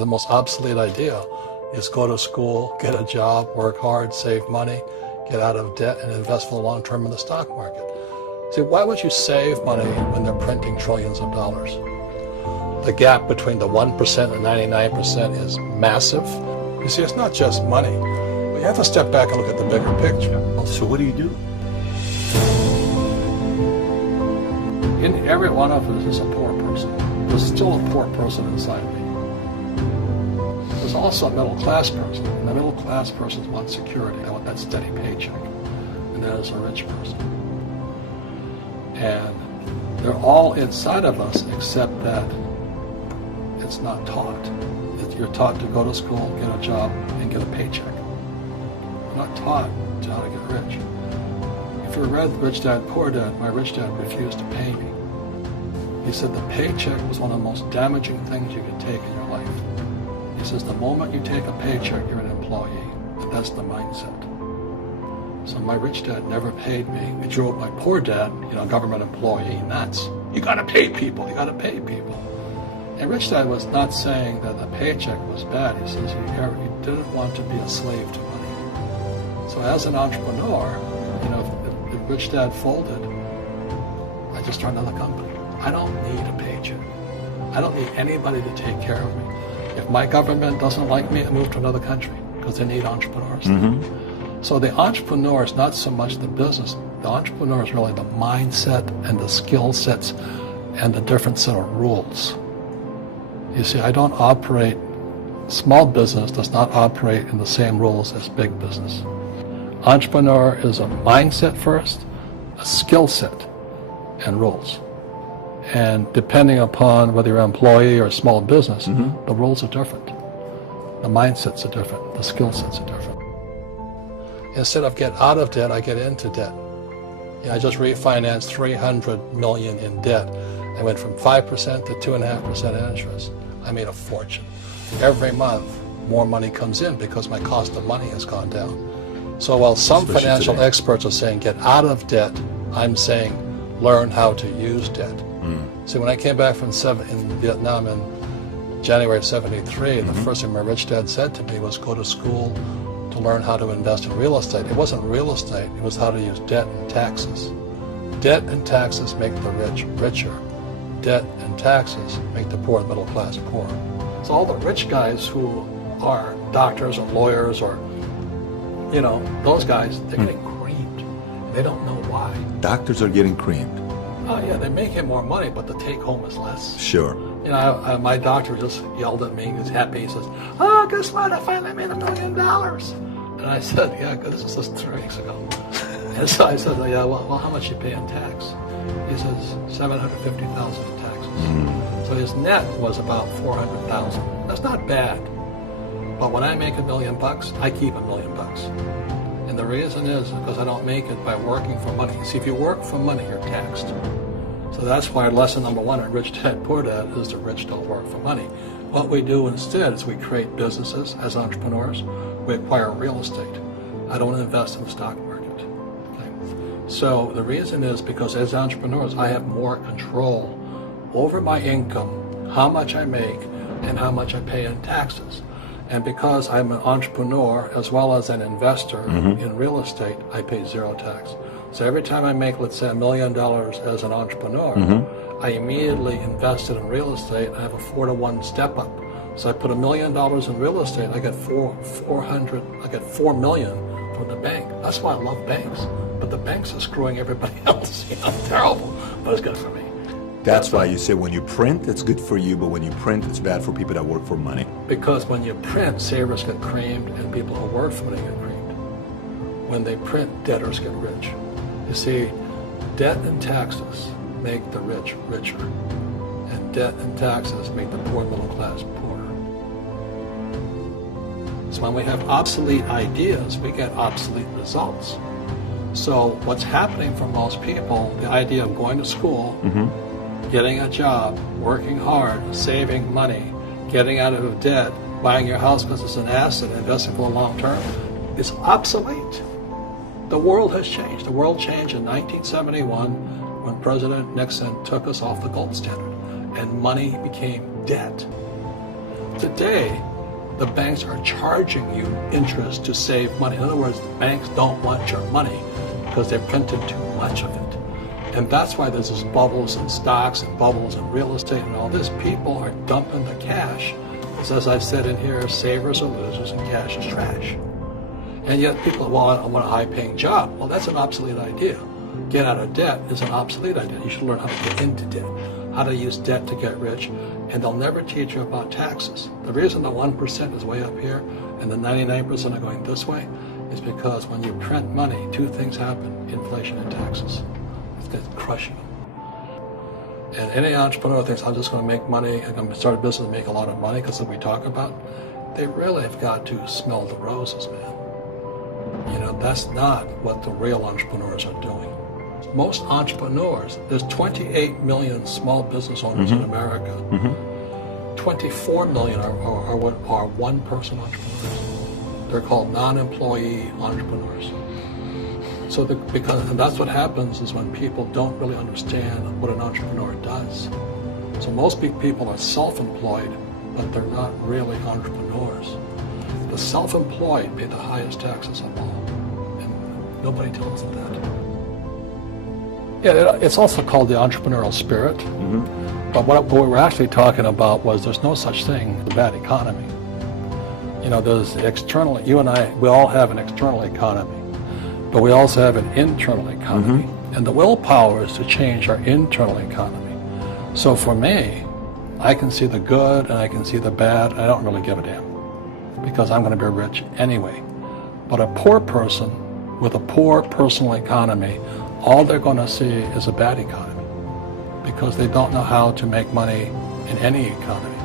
The most obsolete idea is go to school, get a job, work hard, save money, get out of debt, and invest for the long term in the stock market. See, why would you save money when they're printing trillions of dollars? The gap between the 1% and 99% is massive. You see, it's not just money. But you have to step back and look at the bigger picture. So what do you do? In every one of us is a poor person. There's still a poor person inside me. There's also a middle class person. And the middle class person wants security. They want that steady paycheck. And that is a rich person. And they're all inside of us except that it's not taught. You're taught to go to school, get a job, and get a paycheck. You're not taught how to get rich. If you read Rich Dad, Poor Dad, my rich dad refused to pay me. He said the paycheck was one of the most damaging things you could take in your life. He says the moment you take a paycheck, you're an employee. And that's the mindset. So my rich dad never paid me. He drove my poor dad, government employee, nuts. You gotta pay people, you gotta pay people. And Rich Dad was not saying that the paycheck was bad. He says he didn't want to be a slave to money. So as an entrepreneur, if Rich Dad folded, I just started another company. I don't need a paycheck. I don't need anybody to take care of me. If my government doesn't like me, I move to another country because they need entrepreneurs. Mm-hmm. So the entrepreneur is not so much the business. The entrepreneur is really the mindset and the skill sets and the different set of rules. You see, I don't operate, small business does not operate in the same rules as big business. Entrepreneur is a mindset first, a skill set, and rules. And depending upon whether you're an employee or a small business, mm-hmm. the rules are different. The mindsets are different, the skill sets are different. Instead of get out of debt, I get into debt. I just refinanced $300 million in debt. I went from 5% to 2.5% interest. I made a fortune. Every month, more money comes in because my cost of money has gone down. So while some financial experts are saying get out of debt, I'm saying learn how to use debt. See, when I came back from in Vietnam in January of '73, the first thing my rich dad said to me was go to school to learn how to invest in real estate. It wasn't real estate, it was how to use debt and taxes. Debt and taxes make the rich richer. Debt and taxes make the poor, middle class, poor. So all the rich guys who are doctors or lawyers or, those guys, they're getting creamed. They don't know why. Doctors are getting creamed. Oh yeah, they're making more money, but the take home is less. Sure. My doctor just yelled at me. He's happy. He says, "Oh, guess what? I finally made $1 million." And I said, "Yeah, this was just 3 weeks ago." And so I said, "Yeah, well, how much you pay in tax?" He says, $750,000 in taxes. So his net was about $400,000. That's not bad. But when I make $1 million, I keep $1 million. And the reason is because I don't make it by working for money. See, if you work for money, you're taxed. So that's why lesson number 1 in Rich Dad, Poor Dad is the rich don't work for money. What we do instead is we create businesses as entrepreneurs. We acquire real estate. I don't invest in the stock market. Okay? So the reason is because as entrepreneurs, I have more control over my income, how much I make, and how much I pay in taxes. And because I'm an entrepreneur as well as an investor in real estate, I pay 0 tax. So every time I make, let's say, $1 million as an entrepreneur, I immediately invested in real estate. I have a 4-to-1 step up. So I put $1 million in real estate. I get $4 million from the bank. That's why I love banks. But the banks are screwing everybody else. Terrible, but it's good for me. That's why you say when you print, it's good for you, but when you print, it's bad for people that work for money. Because when you print, savers get creamed and people who work for money get creamed. When they print, debtors get rich. You see, debt and taxes make the rich richer, and debt and taxes make the poor middle class poorer. So when we have obsolete ideas, we get obsolete results. So what's happening for most people, the idea of going to school, getting a job, working hard, saving money, getting out of debt, buying your house because it's an asset, investing for the long term, is obsolete. The world has changed. The world changed in 1971 when President Nixon took us off the gold standard and money became debt. Today, the banks are charging you interest to save money. In other words, the banks don't want your money because they've printed too much of it. And that's why there's this bubbles in stocks and bubbles in real estate and all this. People are dumping the cash. Because as I've said in here, savers are losers and cash is trash. And yet people, well, I want a high-paying job. Well, that's an obsolete idea. Get out of debt is an obsolete idea. You should learn how to get into debt, how to use debt to get rich, and they'll never teach you about taxes. The reason the 1% is way up here and the 99% are going this way is because when you print money, two things happen: inflation and taxes. It's crushing them. And any entrepreneur thinks, I'm just going to make money, I'm going to start a business and make a lot of money because of what we talk about. They really have got to smell the roses, man. You know, that's not what the real entrepreneurs are doing. Most entrepreneurs, there's 28 million small business owners in America. 24 million are what are one-person entrepreneurs. They're called non-employee entrepreneurs. So and that's what happens is when people don't really understand what an entrepreneur does. So most people are self-employed, but they're not really entrepreneurs. The self-employed pay the highest taxes of all, and nobody tells them that. Yeah, it's also called the entrepreneurial spirit. But what we were actually talking about was there's no such thing as a bad economy. You know, there's external, you and I, we all have an external economy, but we also have an internal economy. And the willpower is to change our internal economy. So for me, I can see the good and I can see the bad. I don't really give a damn because I'm going to be rich anyway. But a poor person with a poor personal economy, all they're going to see is a bad economy because they don't know how to make money in any economy.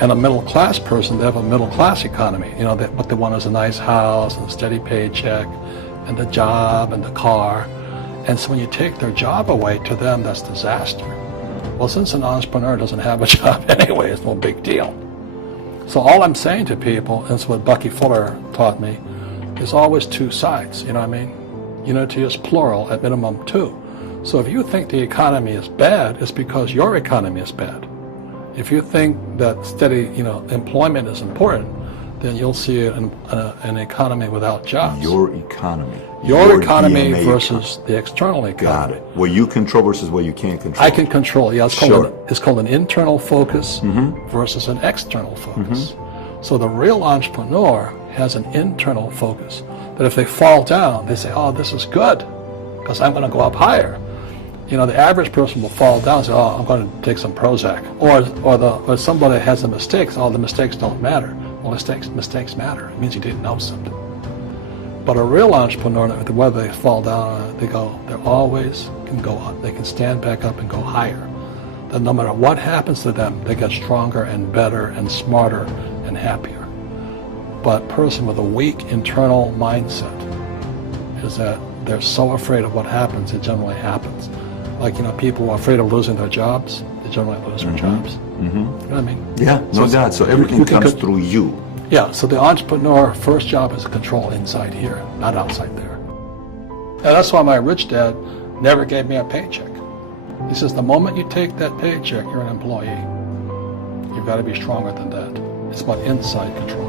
And a middle-class person, they have a middle-class economy. You know, what they want is a nice house and a steady paycheck and the job and the car. And so when you take their job away, to them, that's disaster. Well, since an entrepreneur doesn't have a job anyway, it's no big deal. So all I'm saying to people, and it's what Bucky Fuller taught me, is always two sides, you know what I mean? Unity is plural, at minimum two. So if you think the economy is bad, it's because your economy is bad. If you think that steady, employment is important, then you'll see an economy without jobs. Your economy. Your economy DNA versus the external economy. Got it. What you control versus what you can't control. I can control. Yeah, it's called an internal focus versus an external focus. So the real entrepreneur has an internal focus. That if they fall down, they say, "Oh, this is good, because I'm going to go up higher." You know, the average person will fall down and say, "Oh, I'm going to take some Prozac," or somebody has a mistake. Oh, the mistakes don't matter. Well, mistakes matter. It means you didn't know something. But a real entrepreneur, whether they fall down, they always can go up. They can stand back up and go higher. Then no matter what happens to them, they get stronger and better and smarter and happier. But a person with a weak internal mindset is that they're so afraid of what happens, it generally happens. Like, people who are afraid of losing their jobs, they generally lose their jobs. You know what I mean? Yeah, no doubt. So everything comes through you. Yeah, so the entrepreneur first job is to control inside here, not outside there. And that's why my rich dad never gave me a paycheck. He says, the moment you take that paycheck, you're an employee. You've got to be stronger than that. It's about inside control.